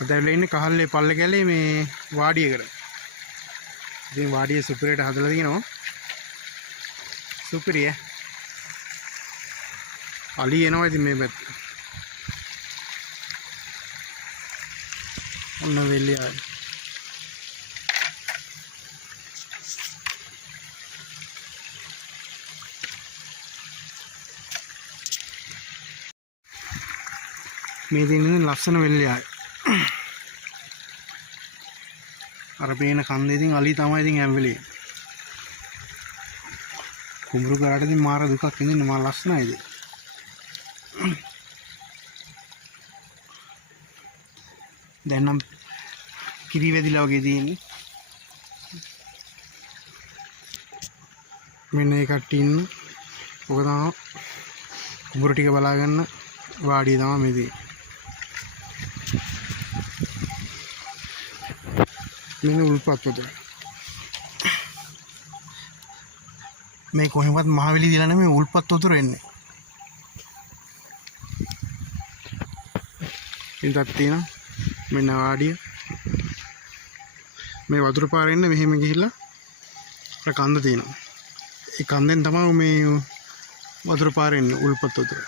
අදැවිලා ඉන්නේ කහල්ලේ පල්ල කැලේ මේ වාඩියකට. ඉතින් වාඩියේ සුපිරියට හදලා තියෙනවා. සුපිරිය. අලි එනවා ඉතින් මේ පැත්ත. ඔන්න වෙල්ලේ ආවේ. මේ දිනේ ලස්සන වෙල්ලේ ආවේ. අර පේන කන්දේ ඉතින් අලි තමයි ඉතින් හැම වෙලේ. කුඹුරු ගාට ඉතින් මාර දුකක් ඉඳින්න මා ලස්සනයි ඉතින්. දැන් නම් කිරි වැදිලා වගේ තියෙන්නේ. මෙන්න ඒ කට්ටිය ඉන්න. ඔක තමයි කුඹුරු ටික බලා ගන්න වාඩිය තමයි මේ තියෙන්නේ. මෙන්න උල්පත් වතුර. මේ කොහෙවත් මහවැලි දිලා නෙමෙයි උල්පත් වතුර එන්නේ. ඉතත් තියෙන මෙන්න වාඩිය. මේ වතුර පාරේ ඉන්න මෙහෙම ගිහිල්ලා අර කන්ද තියෙනවා. ඒ කන්දෙන් තමයි මේ වතුර පාරේ ඉන්නේ උල්පත් වතුර.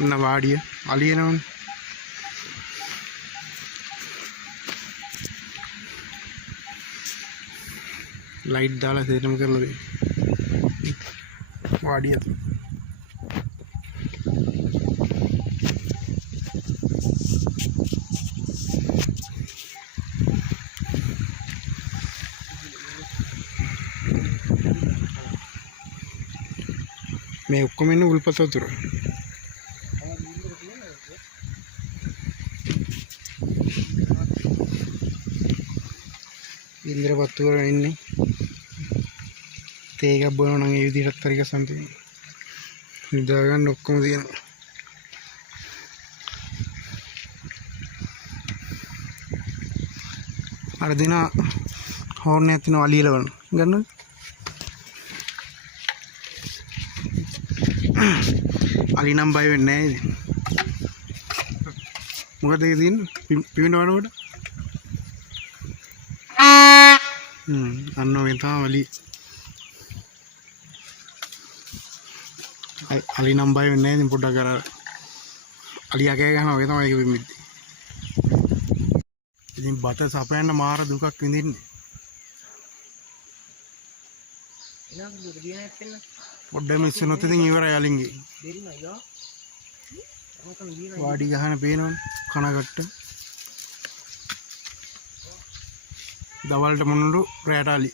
ඔන්න වාඩිය අලියනවනේ. ලයිට් දාලා සේරම කරලා දෙන්න. වාඩිය මේ ඔක්කොම ඉන්නේ උල්පත් වතුර. ඉන්ද්‍රපත්තු වල ඉන්නේ. තේ එකක් බොනවා නම් ඒ විදිහට හරි ගසන් තියෙනවා. නිදා ගන්න ඔක්කොම තියෙනවා. අර දින හෝර්න් එකක් තියෙනවා අලියලවන. ගන්නද? අලි නම් බය වෙන්නේ නැහැ ඉතින්. මොකද ඒක තියෙන්නේ? පිවිනවනකොට. අන්න ඔය තමයි අලි. අලි නම් බය වෙන්නේ නැහැ ඉතින් පොඩ්ඩක් අර අලියා කෑ ගහනවා වගේ තමයි ඒක වෙන්නේ. ඉතින් බත සපයන්න මාර දුකක් විඳින්නේ. පොඩ්ඩක් මිස් වුණොත් ඉතින් ඉවරයි අලින්ගේ. වාඩි ගහන පේනවනේ කනගට්ට. දවල්ට මොනලු රැට අලි.